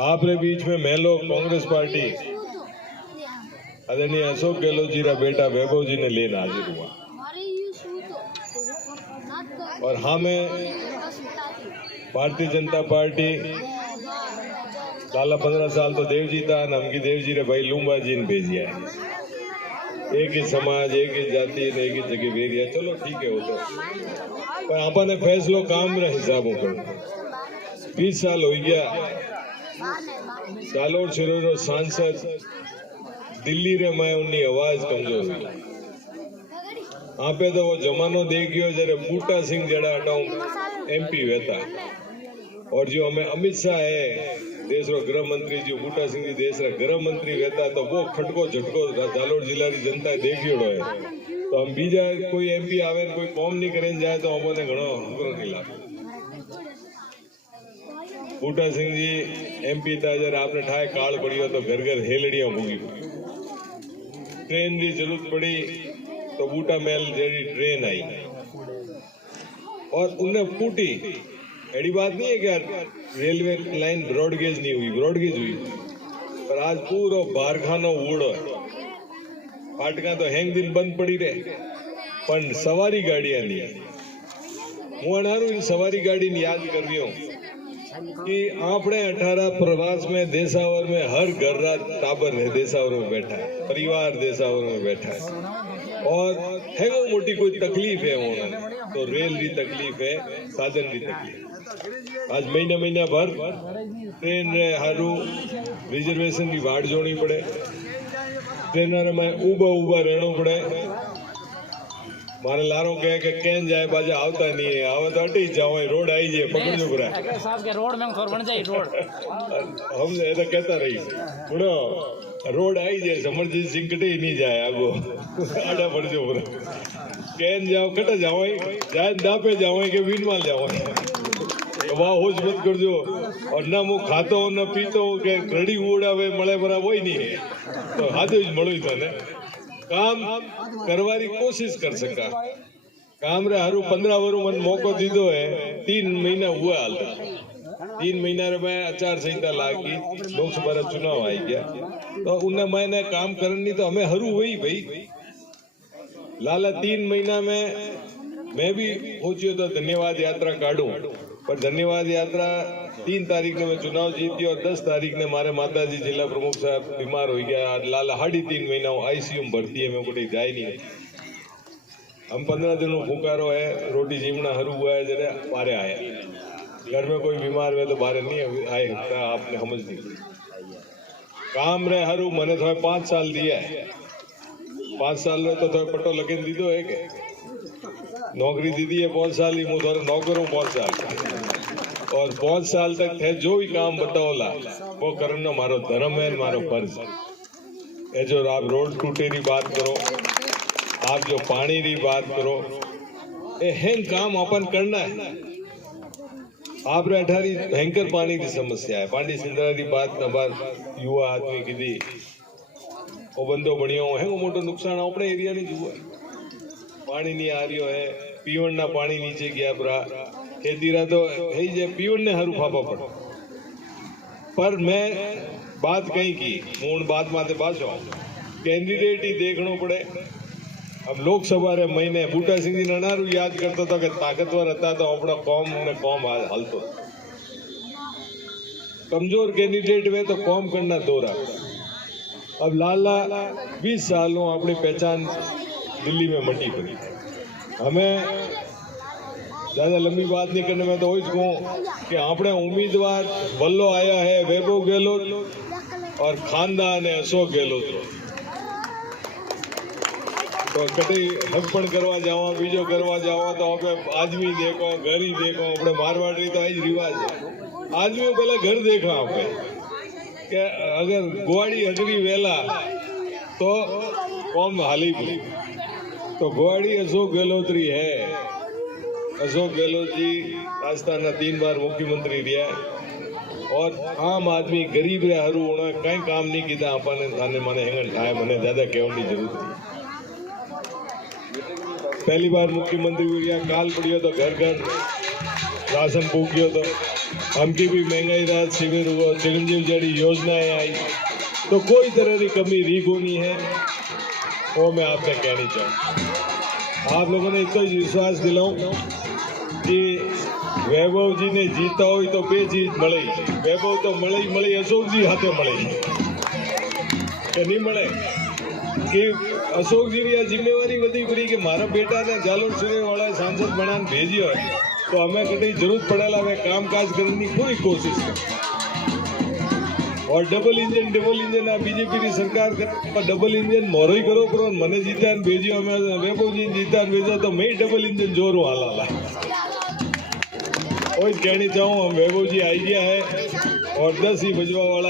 आपरे बीच में मैं लोग कांग्रेस पार्टी आदरणीय अशोक गहलोत जी रा बेटा वैभव जी ने लेने हाजिर हुआ और हमें भारतीय जनता पार्टी लाला 15 साल तो देव जी था, नमकी देव जी रे भाई लूंबा जी ने भेजिया है। एक ही समाज, एक ही जाति, एक ही जगह भेजिया। चलो ठीक है, वो तो पर आपने फैसलो काम रे हिसाबों कर 20 साल हो गया जालोर शिरोरो सांसद दिल्ली रे मैं उनकी आवाज कमजोर हुई। आपे तो वो जमानो देखियो जरे बूटा सिंह जड़ा हटाऊ एमपी वेता और जो हमें अमित शाह है देश रो गृह मंत्री जो बूटा सिंह जी देश रा गृह मंत्री रहता तो वो खटको झटको जालोर जिला की जनता देखियो है। तो हम बीजा कोई एमपी आवे कोई कॉम नहीं करे जाए तो हमने घणो हमको नहीं लागे। बूटा सिंह जी एमपी था जरा आपने ठाए काल पड़ियो तो घर घर हेलड़ियां भूगी ट्रेन की जरूरत पड़ी तो बूटा महल जैसी ट्रेन आई और उन्हें फूटी। ऐसी बात नहीं है कि रेलवे लाइन ब्रॉडगेज नहीं हुई, ब्रॉडगेज हुई पर आज पूरा बारखानो उड़ो फाटका तो हेंग दिन बंद पड़ी रहे पर सवारी गाड़ियां नहीं। हूँ अनारू सवारी गाड़ी ने याद कर रही हूँ कि आपने 18 प्रवास में देसावर में हर घर रात टाबर है देसावर में बैठा है, परिवार देसावर में बैठा है और है वो मोटी कोई तकलीफ है उन्होंने तो रेल की तकलीफ है, साधन की तकलीफ। आज महीना भर ट्रेन रे हारू रिजर्वेशन की वाट जोड़नी पड़े, ट्रेन में उबा रहना पड़े। मारे लारो कहे कि केन जाए बाजा आवता नहीं है, आवे तो अटी जाओ रोड आई जाए पकड़ जो पूरा साहब के रोड में थोड़ बन जाए रोड हम ऐसा कहता रही पूरा रोड आई जाए समरजीत सिंह कटे ही नहीं जाए आगो आड़ा पड़ जो पूरा केन जाओ कटा जाओ जाए दापे जाओ के बीनमाल जाओ वाह होश मत कर जो और ना मुँह खातो न पीतो के रड़ी उड़ावे मळे बरा वही नहीं है तो हाथे मळो ही था ने काम करवारी कोशिश कर सका काम रे हारू 15 वर्ष मन मौको दीदो है 3 महीना हुआ हाल 3 महीना रे मैं आचार संहिता लागी लोकसभा रा चुनाव आई गया तो उन्हें मैंने काम करनी तो हमें हरू वही भाई लाला 3 महीना में मैं भी सोचियो तो धन्यवाद यात्रा काढूं पर धन्यवाद यात्रा 3 तारीख ने मैं चुनाव जीती और 10 तारीख ने हमारे माताजी जिला प्रमुख साहब बीमार हो गया लाला 3.5 महीना आईसीयू में भर्ती है मैं कोई जाए नहीं। हम 15 दिनों भूखारो है रोटी जीवना हरू हुआ है जरा बारे आया घर में कोई बीमार हुआ तो बारे नहीं आए सकता आपने समझ नहीं काम रे हरू मैंने थोड़ा 5 साल दिया है 5 साल में तो थोड़ा पट्टो लगे दीदो है के नौकरी दीदी है 5 साल ही मुझे नौकर हूँ 5 साल और 5 साल तक थे जो भी काम बताओला वो करना मारो धर्म है मारो फर्ज है। जो आप रोड टूटे की बात करो आप जो पानी की बात करो ये हैंग काम अपन करना है। आप रे 18 भयंकर पानी की समस्या है पांडी सिंधरा की बात नबार युवा आदमी की दी वो बंदो बढ़िया है वो मोटो नुकसान अपने एरिया ने जुआ पानी नहीं आ रही है पीवन ना पानी नीचे गया पूरा खेती रहा तो है जे पीवन ने हरू फापा पड़ पर मैं बात कहीं की मूल बात माते बात कैंडिडेट ही देखना पड़े। अब लोकसभा रे महीने बूटा सिंह जी नारू याद करता था कि ताकतवर था तो अपना कौम ने कौम हालतो कमजोर कैंडिडेट वे तो कौम करना दोरा। अब लाला 20 सालों अपनी पहचान दिल्ली में मटी पड़ी। हमें ज्यादा लंबी बात नहीं करने में तो वही कहूँ कि अपने उम्मीदवार बल्लो आया है वैभव गहलोत और खानदान है अशोक गहलोत तो कटी हकपण करवा जावा बीजो करवा जावा तो आप आदमी देखो घर ही देखो अपने मारवाड़ी तो आज रिवाज है आदमी पहले घर देखा आपने कि अगर गुवाड़ी हजरी वेला तो कौन हाली भी तो गुवाड़ी अशोक गहलोत है। अशोक गहलोत जी राजस्थान 3 बार मुख्यमंत्री रहा और आम आदमी गरीब रे हरू उन्हें कई काम नहीं किया अपने थाने माने हेंगन ठाए मने ज्यादा कहने की जरूरत नहीं। पहली बार मुख्यमंत्री हुआ काल पड़ियो तो घर घर राशन पूछ गयो तो हम की भी महंगाई राहत शिविर हुआ, चिरंजीव जड़ी योजनाएं आई, तो कोई तरह की कमी रही को नहीं है। वो मैं आपसे कहनी चाहूँ। आप लोगों ने इतना विश्वास दिलाऊं कि वैभव जी ने जीता हो तो बे चीज मળી। वैभव तो મળી अशोक जी हाथे મળી કે નહીં મળે कि अशोक जी की आ जिम्मेवारी वधी पड़ी कि मारा बेटा ने जालोर सूर्य वाला सांसद बनाने भेजियो है, तो हमें कहीं जरूरत पड़ेला हमें काम काज करने की पूरी कोशिश है। और डबल इंजन आ बीजेपी की सरकार कर डबल इंजन मोरो ही करो मने जीता ने भेजियो, हमें वैभव जी जीता ने भेजो तो मैं डबल इंजन जोरू हालाला। और कहनी चाहूँ हम वैभव जी आई गया है और 10 ही बजवा वाला